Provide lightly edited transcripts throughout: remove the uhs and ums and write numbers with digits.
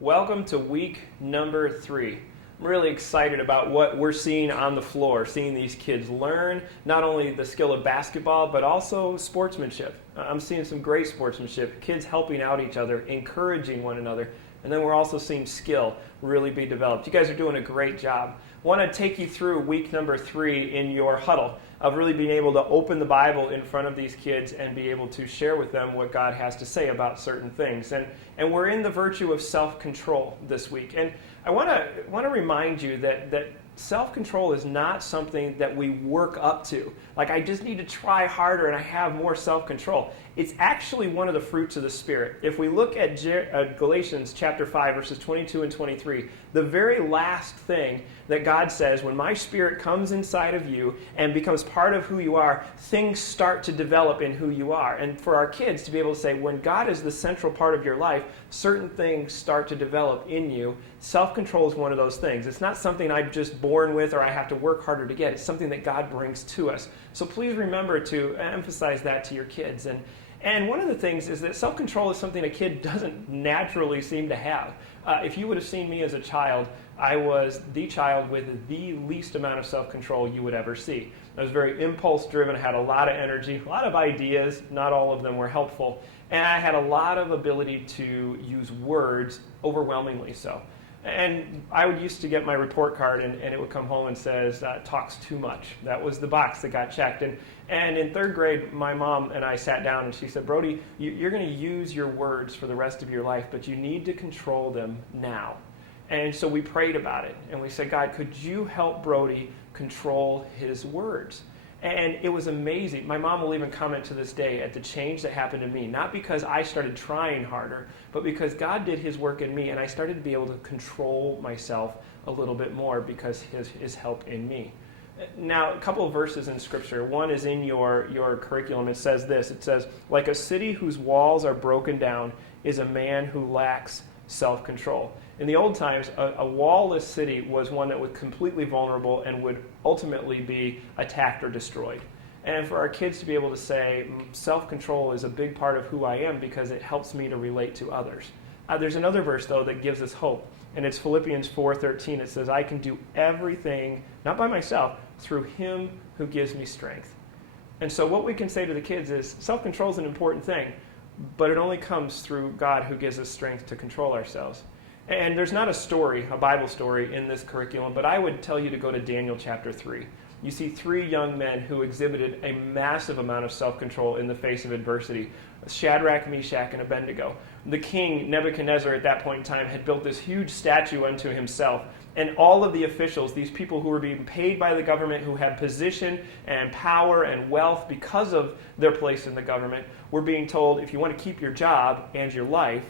Welcome to week number 3. I'm really excited about what we're seeing on the floor, seeing these kids learn not only the skill of basketball, but also sportsmanship. I'm seeing some great sportsmanship, kids helping out each other, encouraging one another, and then we're also seeing skill really be developed. You guys are doing a great job. I want to take you through week number 3 in your huddle of really being able to open the Bible in front of these kids and be able to share with them what God has to say about certain things. And we're in the virtue of self-control this week. And I want to remind you that self-control is not something that we work up to. Like, I just need to try harder and I have more self-control. It's actually one of the fruits of the Spirit. If we look at Galatians chapter 5, verses 22 and 23, the very last thing that God says, when my Spirit comes inside of you and becomes part of who you are, things start to develop in who you are. And for our kids to be able to say, when God is the central part of your life, certain things start to develop in you. Self-control is one of those things. It's not something I'm just born with or I have to work harder to get. It's something that God brings to us. So please remember to emphasize that to your kids. And one of the things is that self-control is something a kid doesn't naturally seem to have. If you would have seen me as a child, I was the child with the least amount of self-control you would ever see. I was very impulse-driven, I had a lot of energy, a lot of ideas, not all of them were helpful, and I had a lot of ability to use words, overwhelmingly so. And I would used to get my report card and it would come home and says, talks too much. That was the box that got checked. And in 3rd grade, my mom and I sat down and she said, Brody, you're going to use your words for the rest of your life, but you need to control them now. And so we prayed about it. And we said, God, could you help Brody control his words? And it was amazing. My mom will even comment to this day at the change that happened to me, not because I started trying harder, but because God did his work in me and I started to be able to control myself a little bit more because his help in me. Now, a couple of verses in Scripture. One is in your curriculum. It says this. It says, like a city whose walls are broken down is a man who lacks self-control. In the old times, a wallless city was one that was completely vulnerable and would ultimately be attacked or destroyed. And for our kids to be able to say, self-control is a big part of who I am because it helps me to relate to others. There's another verse, though, that gives us hope. And it's Philippians 4:13. It says, I can do everything, not by myself, through him who gives me strength. And so what we can say to the kids is, self-control is an important thing, but it only comes through God who gives us strength to control ourselves. And there's not a Bible story in this curriculum, but I would tell you to go to Daniel chapter 3. You see 3 young men who exhibited a massive amount of self-control in the face of adversity. Shadrach, Meshach, and Abednego. The king, Nebuchadnezzar, at that point in time, had built this huge statue unto himself. And all of the officials, these people who were being paid by the government, who had position and power and wealth because of their place in the government, were being told, if you want to keep your job and your life,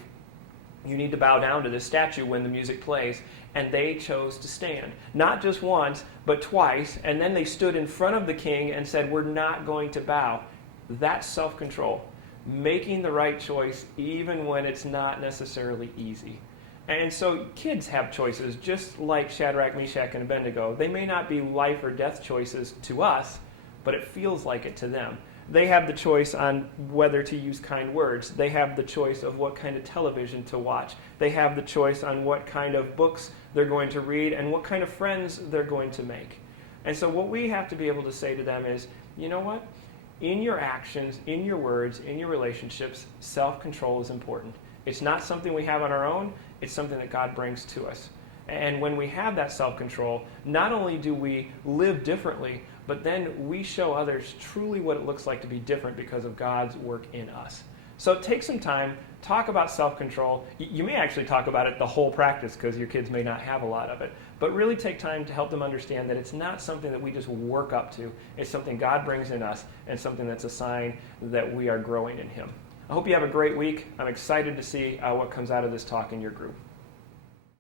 you need to bow down to this statue when the music plays. And they chose to stand. Not just once, but twice. And then they stood in front of the king and said, we're not going to bow. That's self-control. Making the right choice even when it's not necessarily easy. And so kids have choices, just like Shadrach, Meshach, and Abednego. They may not be life or death choices to us, but it feels like it to them. They have the choice on whether to use kind words. They have the choice of what kind of television to watch. They have the choice on what kind of books they're going to read and what kind of friends they're going to make. And so what we have to be able to say to them is, you know what? In your actions, in your words, in your relationships, self-control is important. It's not something we have on our own. It's something that God brings to us. And when we have that self-control, not only do we live differently, but then we show others truly what it looks like to be different because of God's work in us. So take some time, talk about self-control. You may actually talk about it the whole practice because your kids may not have a lot of it. But really take time to help them understand that it's not something that we just work up to. It's something God brings in us and something that's a sign that we are growing in Him. I hope you have a great week. I'm excited to see what comes out of this talk in your group.